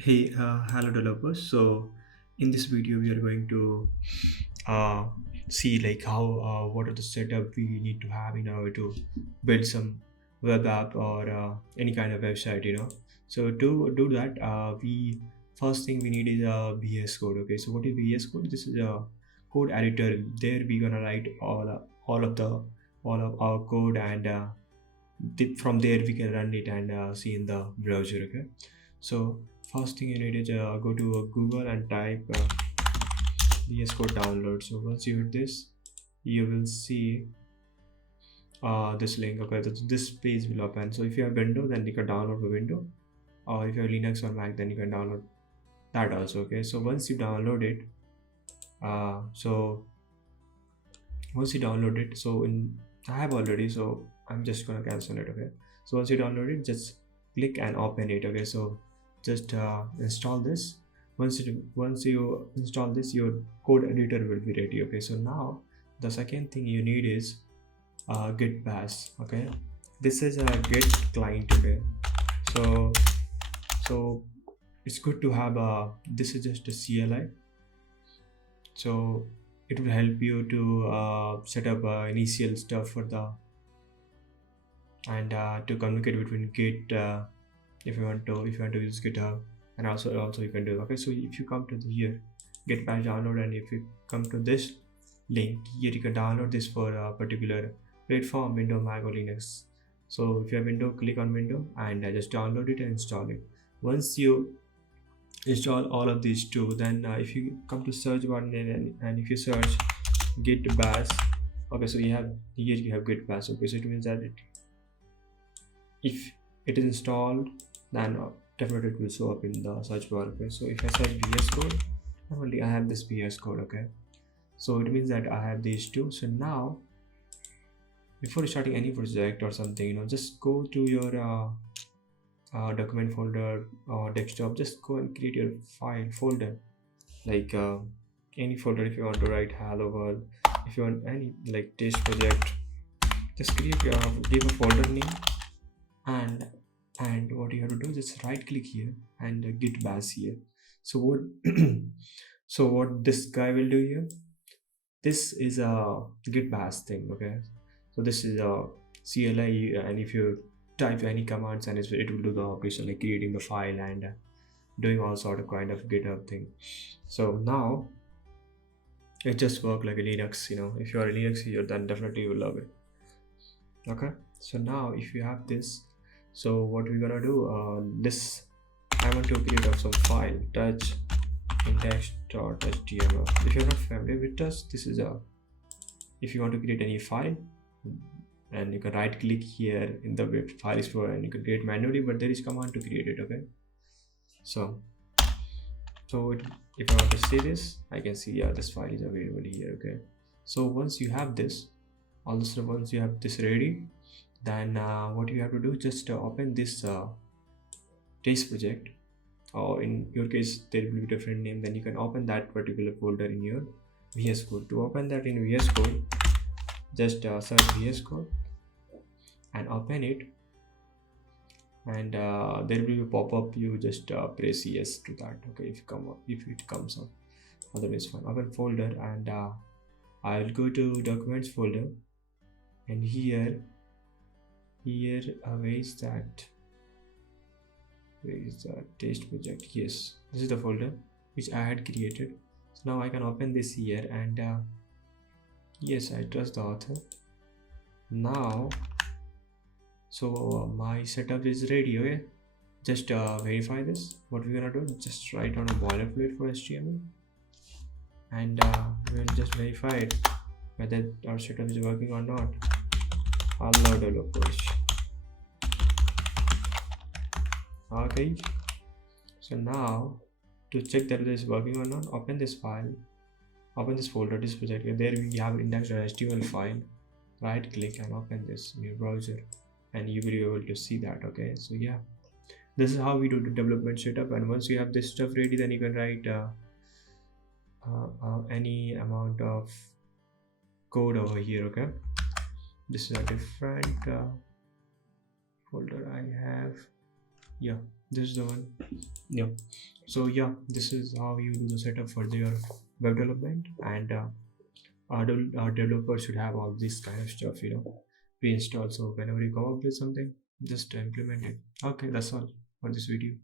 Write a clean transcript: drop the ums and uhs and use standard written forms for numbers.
Hey, hello developers. So in this video, we are going to uh, see like how what are the setup we need to have in order to build some web app or any kind of website. So to do that, we first thing we need is a VS Code. Okay, so what is VS Code? This is a code editor. There we gonna write all of our code and from there we can run it and see in the browser. Okay, so first thing you need is go to Google and type VS Code download. So once you hit this, you will see this link. Okay, so this page will open. So if you have Windows, then you can download the window, or if you have Linux or Mac, then you can download that also. Okay, so uh, so once you download it, so in I have already, so I'm just gonna cancel it. Okay, so once you download it, just click and open it. Okay, so just install this. Once you install this, your code editor will be ready. Okay, so now the second thing you need is git bash. Okay, this is a git client. Okay, so so it's good to have a, this is just a CLI, so it will help you to set up initial stuff for the and to communicate between git, if you want to use GitHub, and also you can do. Okay, so if you come to here, git bash download, and if you come to this link here, you can download this for a particular platform, Windows, Mac, or Linux. So if you have Windows, click on Windows and just download it and install it. Once you install all of these two, then if you come to search button and if you search git bash, okay, so you have git bash. Okay, so it means that if it is installed, then definitely it will show up in the search bar. Okay, so if I search VS Code, only I have this VS Code. Okay, so it means that I have these two. So now before starting any project or something, just go to your document folder or desktop. Just go and create your file folder, like any folder. If you want to write hello world, if you want any like test project, just give a folder name, and what you have to do, just right click here and git bash here. So what so what this guy will do here, this is a git bash thing. Okay, so this is a CLI, and if you type any commands, and it will do the operation like creating the file and doing all sort of kind of GitHub thing. So now it just work like a Linux. If you are a Linux user, then definitely you will love it. Okay, so now if you have this, so what we're gonna do, this I want to create up some file touch index.html. If you're not familiar with touch, this is a, if you want to create any file, and you can right click here in the web file explorer and you can create manually, but there is command to create it. Okay, so if I want to see this, I can see, yeah, this file is available here. Okay, so once you have this, also once you have this ready, then what you have to do, just open this test project, or in your case there will be different name. Then you can open that particular folder in your VS Code. To open that in VS Code, just search VS Code and open it, and there will be a pop-up. You just press yes to that. Okay, if it comes up, otherwise fine. Open folder, and I will go to documents folder, and here where is that, where is the test project? Yes, this is the folder which I had created. So now I can open this here, and yes, I trust the author. Now so my setup is ready. Okay, just verify this. What we're gonna do, just write on a boilerplate for HTML, and we'll just verify it whether our setup is working or not. Hello developers. Okay, so now to check that it is working or not, open this file, open this folder, this project. There we have index.html file. Right click and open this in your browser, and you will be able to see that. Okay, so yeah, this is how we do the development setup. And once you have this stuff ready, then you can write any amount of code over here. Okay, this is a different folder I have. Yeah, this is the one. Yeah. So yeah, this is how you do the setup for your web development, and our developers should have all this kind of stuff, pre-installed. So whenever you come up with something, just implement it. Okay, that's all for this video.